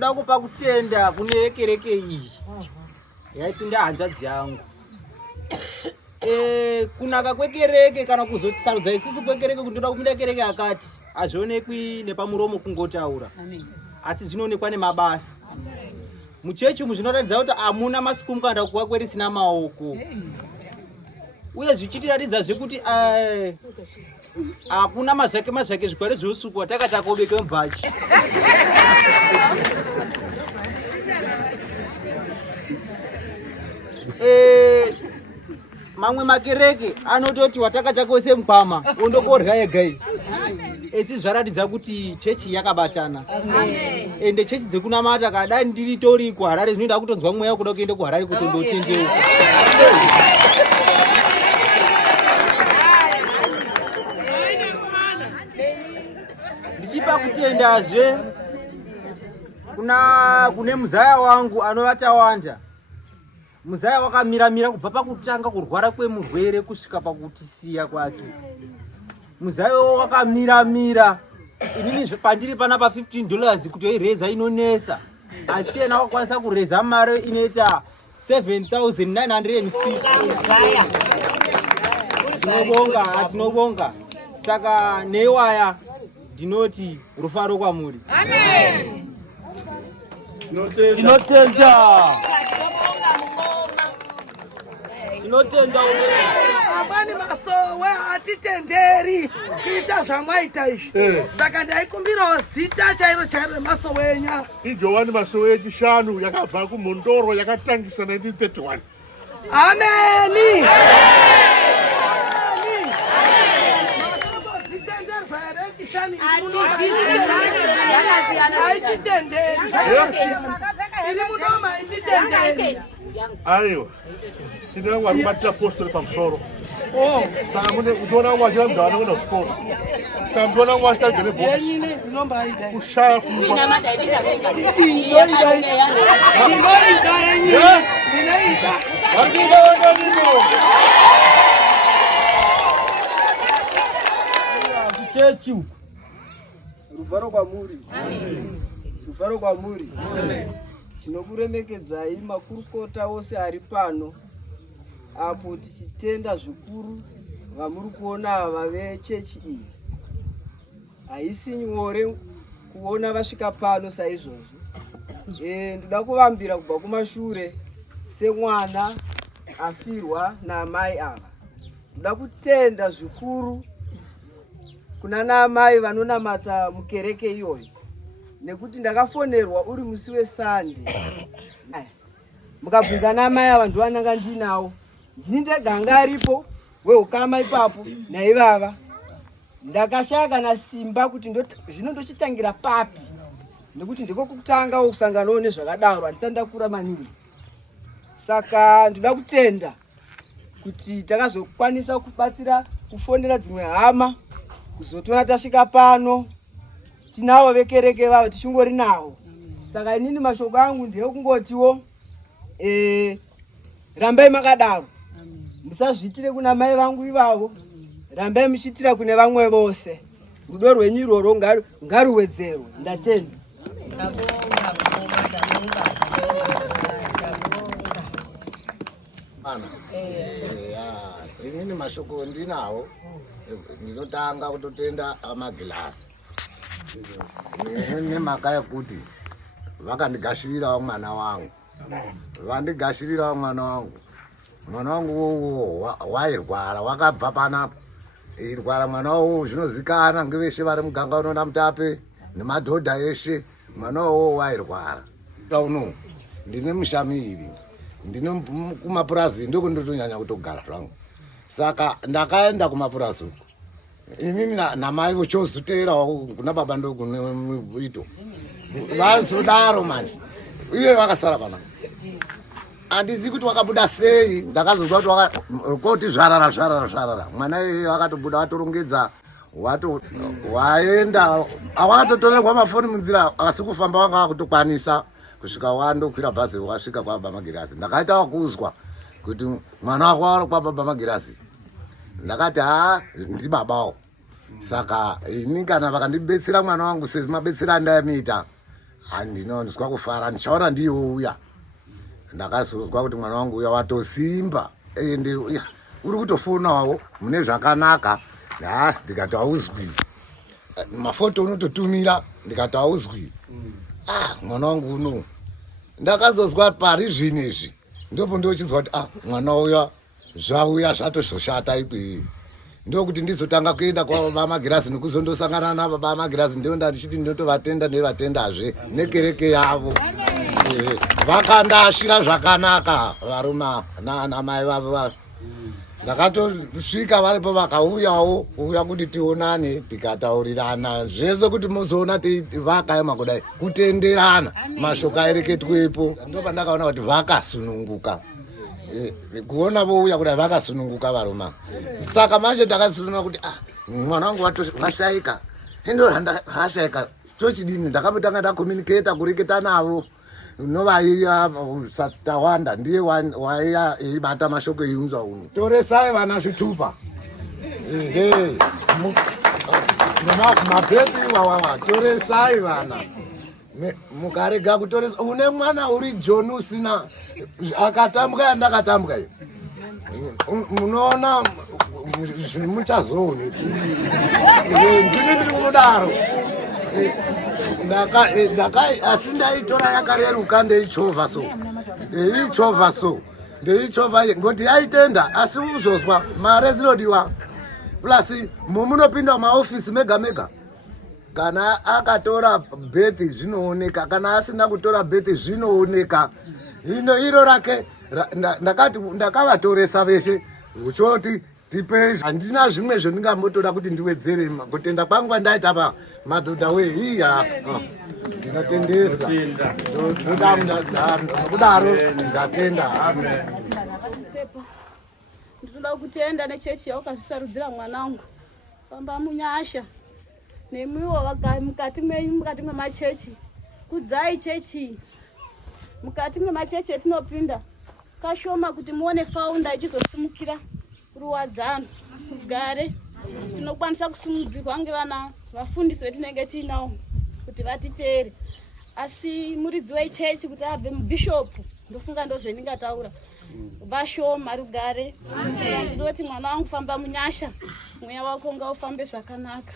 Ndakupa kutenda kune kereke iyi yaipinda hanzvadzi yangu. Kunaka kwekereke kana kuzosarudza isusu kwekereke kuti ndoda kupinda kereke akati hazvionekwi nepamuromo kungotaura, asi zvinoonekwa nemabasa. Muchechi umu zvinoratidza kuti amuna masikumukanda kuva kwerisina maoko, uye zvichitiradzidzazve kuti hakuna mazvake zvikwari zveusuku watakachakobeke mubhachi. Mamwe makereke anototi watakachakose mukwama ondokorya yegai. Esi zvaratidza kuti chechi yakabatana. Ende chechi dzekunamata kada ndiritori kuHarare zvinoda kutonzwa mweya kuda kuenda kuHarare kutondotendeuka. Ndichipa kutendazve kune muzaya wangu anovata wanda. Muzaya wakamira kubva pakutanga kurwara kwemurwere kusvika pakutisiya kwake. Muzaya wakamira. Inini pandiri pana pa $15 kuti ireza inonesa. Asi yena wakwanisa kureza mari inoita 7,950. Tinobonga. Saka neiwaya ndinoti rufaro kwamuri. Amen. Tinotenda. Amani masowe atitenderi kuita zvamwaita izvi. Saka ndaikumbirawo zita chairo remashowenya. Ijowani masowe echishanu yakabva kumhondoro yakatangisa 1931. Ameni. Aiwa. Tine wari kubatira apostoli pamusoro. Saka mune uchiona mwachira mudhana kuenda kuchikoro. Saka muchiona mwachitagere bhosi. Kushaya pfungwa. Chechi uku. Rufaro kwamuri. Rufaro kwamuri. Tinokuremekedzai makurukota ose ari pano apo tichitenda zvikuru vamuri kuona ava vechechi iyi. Haisi nyore kuona vasvika pano saizvozvi. Ndoda kuvambira kubva kumashure semwana afirwa naamai ava. Ndoda kutenda zvikuru kuna naamai vanonamata mukereke iyoyo. Nekuti ndakafonerwa uri musi weSunday. Mukabvunza naamai ava ndiwananga ndinawo. Ndini ndeganga aripo weukama ipapo naivava. Ndakashaya kana simba kuti zvino ndochitangira papi. Nekuti ndiko kutanga wokusanganawo nezvakadaro handisati ndakura maningi. Saka ndoda kutenda kuti takazokwanisa kubatsira kufonera dzimwe hama kuzotora tasvika pano. Tinavo vekereke vavo tichingori nawo. Saka inini mashoko angu ndeekungotiwo rambai makadaro. Musazviitire kuna mai vangu ivavo. Rambai muchiitira kune vamwe vose. Rudo rwenyu irworwo ngaruwedzerwe. Ndatenda. Inini mashoko ndinawo. Ndinotanga kutotenda amagilasi. Nemhaka yekuti vakandigashirirawo mwana wangu. Vandigashirirawo mwana wangu. Mwana wangu wairwara, wakabva panapa. Irwara mwana wangu zvinozikana ngeveshe vari muganga unoona Mutape nemadhodha eshe. Mwana wangu wairwara. Uno ndine mushamiri. Ndine kumapurazi ndiko ndotonyanya kutogara zvangu. Saka ndakaenda kumapurazi uko. Inini namai vochozotera kuna baba ndokune ito. Vazodaro manje. Uye vakasara pana. Andizi kuti wakabuda sei, ndakazozwa kuti zvarara. Mwana iye wakatobuda watorongedza waenda awatotorerwa mafoni munzira asi kufamba wanga kutokwanisa kusvika wandokwira bhazi wasvika kwa Baba Magirazi. Ndakaita wakuzwa kuti mwana wako ari kwa Baba Magirazi. Ndakati ndi babawo. Saka ini kana vakandibetsera mwana wangu sezi mabetsera ndayamuita handinonzwa kufara ndichaona ndiyouya ndakazozwa kuti mwana wangu uya watosimba ende uri kutofonawo mune zvakanaka asi ndikati hauzwi mafoto unototumira ndikati hauzwi mwana wangu uno ndakazozwa pari zvinezvi ndopo ndochizwa kuti mwana uya zvauya zvatozoshata ikweyi ndokuti ndizotanga kuenda kwababa magirazi nekuzondosangana nababa magirazi ndonda ndichiti ndinotovatenda nevatendazve nekereke yavo vakandashira zvakanaka varume naanamai vavo ndakatosvika varipo vakauyawo uya kuti tionane tikataurirana zvese kuti muzoona teivakaema kudai kutenderana mashoko aireketwepo ndopa ndakaona kuti vakasununguka kuona vouya kudai vakasununguka varume saka manje ndakasununguka kuti mwana wangu washaika endo hashaika tochidini ndakambotanga ndakomuniketa kureketa navo novaiya satawanda ndiye waiya eibata mashoko eiunzwa uno toresai vana zvitupa mapeti iwawawa toresai vana mukarega kutoresa une mwana uri John usina akatambwa yandakatambwa iyo munoona muchazoone ndini ndiri kudaro asi ndaitora yakareruka ndeichovha so ngoti yaitenda asi uzozwa mare dzinodiwa plus mumunopinda maofisi mega mega kana akatora bethi zvinooneka kana asina kutora bethi zvinooneka hino iro rake ndakati ndakavatoresa veshe uchoti tipe handina zvimwe zvendingambotoda kuti ndiwedzere kutenda kwangu ndaita pa madhodha weiya ndinotendesa kudaro ndatenda. Ndinoda kutenda nechechi yaukazvisarudzira mwanangu famba munyasha nemwiwo mukati mwemachechi kudzai chechi mukati mwemachechi etinopinda kashoma kuti muone faunda ichizosumukira ruwadzano rugare tinokwanisa kusumudzirwa ngevana vafundisi vetinenge tiinawo kuti vatiteere asi muridzi wechechi kuti abve mubhishopu ndofunga ndozvendingataura vashoma rugare ndinoti mwana wangu famba munyasha mweya wako ngaufambe zvakanaka.